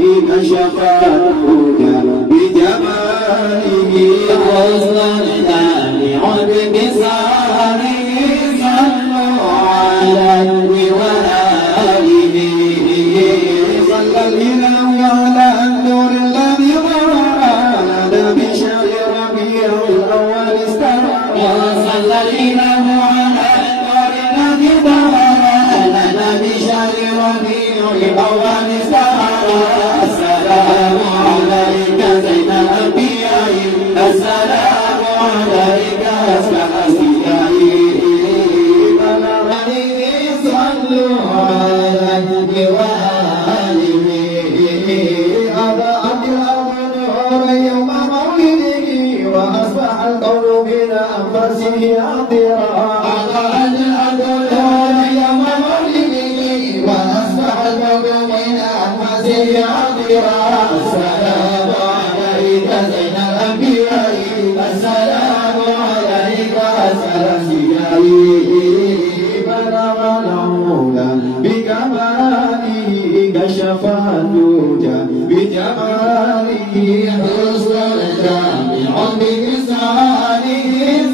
كشف الهدى بجماله حسن جامع بكساره صلوا عليه وآله صلى الإله على النور الذي ظهر بشهر ربيع الأول استوى وصلى الإله على النور الذي ظهر بشهر ربيع الأول استوى السلام عليك زين الأنبياء السلام عليك أسمى الأنبياء صلوا عليه وآله أضاءت الأرض نورا يوم مولده وأصبح القول بلا أنفسه عطرا أضاءت الأرض نورا يوم مولده وأصبح القول بلا أنفسه عطرا السلام عليك زين الأنبياء السلام عليك أسمى الأنبياء بلغ العلا بكماله كشف الدجى بجماله حسن الجامع بلسانه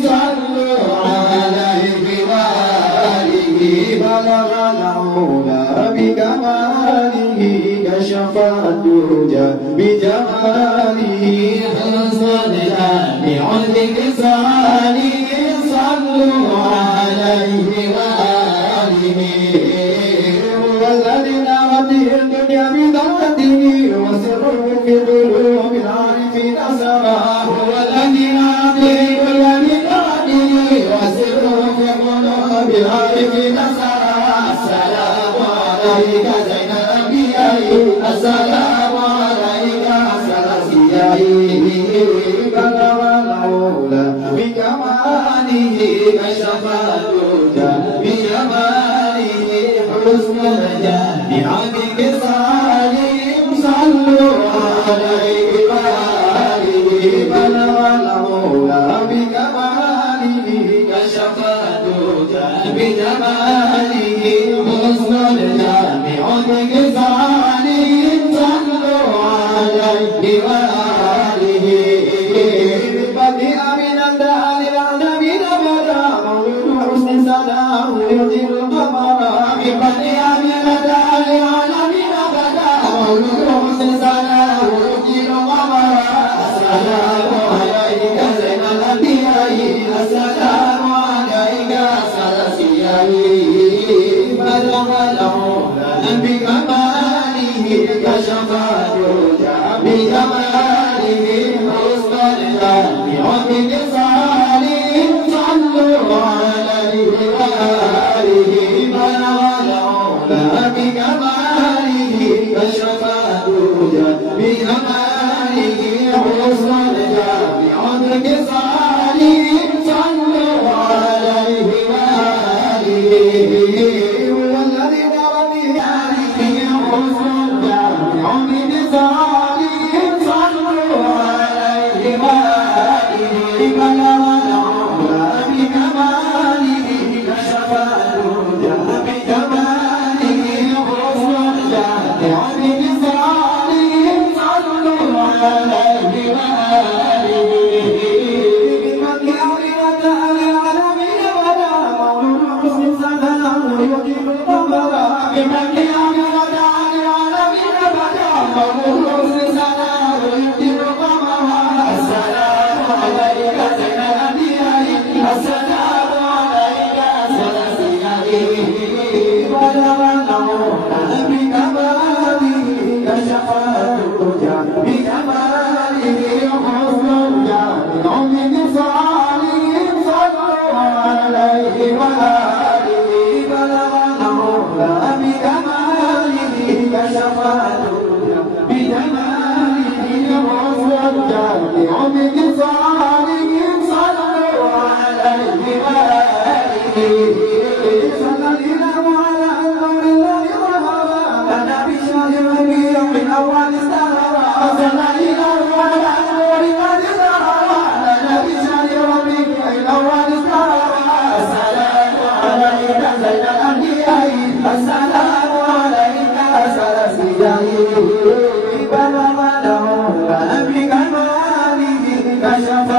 صلوا عليه وآله بلغ العلا بكماله كشف الدجى بجماله حسن الجامع بلسانه صلوا عليه وآله هو الذي نارت الدنيا بذاته وسره في قلوب العارفين سما هو الذي نارت الدنيا بذاته وسره في قلوب العارفين سما السلام عليك زين الأنبياء السلام عليك أسمى الأنبياء بلغ العلا بكماله كشف الهدى بجماله حسن الجامع بكسالهم صلوا عليه وآله بلغ العلا بكماله كشف الهدى بجماله حسن الجامع بكسالهم صلوا عليه وآله بديع من الدهر العالمين بدا مولود حسن سلام يطير القمر بديع من الدهر العالمين بدا مولود حسن سلام يطير القمر السلام عليك زين الأنبياء السلام عليك أسمى الأنبياء بلغ العلا بكماله كشف الهدى بجماله حسن الجامع بلسانه صلوا عليه وآله بلغ العلا بكماله كشف الهدى بجماله حسن الجامع بلسانه صلوا عليه وآله هو الذي ضرب بآله حسن الجامع بلسانه صلوا عليه وآله بلغ العلا بكماله كشف الهدى بجماله حسن الجامع بلسانه صلوا عليه وآله بمن أمرت العالمين ولا مولود حسن سلام يطير القمر بمن أمرت العالمين ولا مولود حسن سلام يطير القمر السلام عليك زين الأنبياء السلام عليك أسمى الأنبياء بلغ العلا بكماله كشف الهدى بجماله حسن الجامع بلسانه صلوا عليه وآله بلغ العلا بكماله كشف الهدى بجماله حسن الجامع بلسانه صلوا عليه وآله صلى الإله على النور الذي ظهر لنا بشهر ربيع الأول بلغ له وبكماله كشف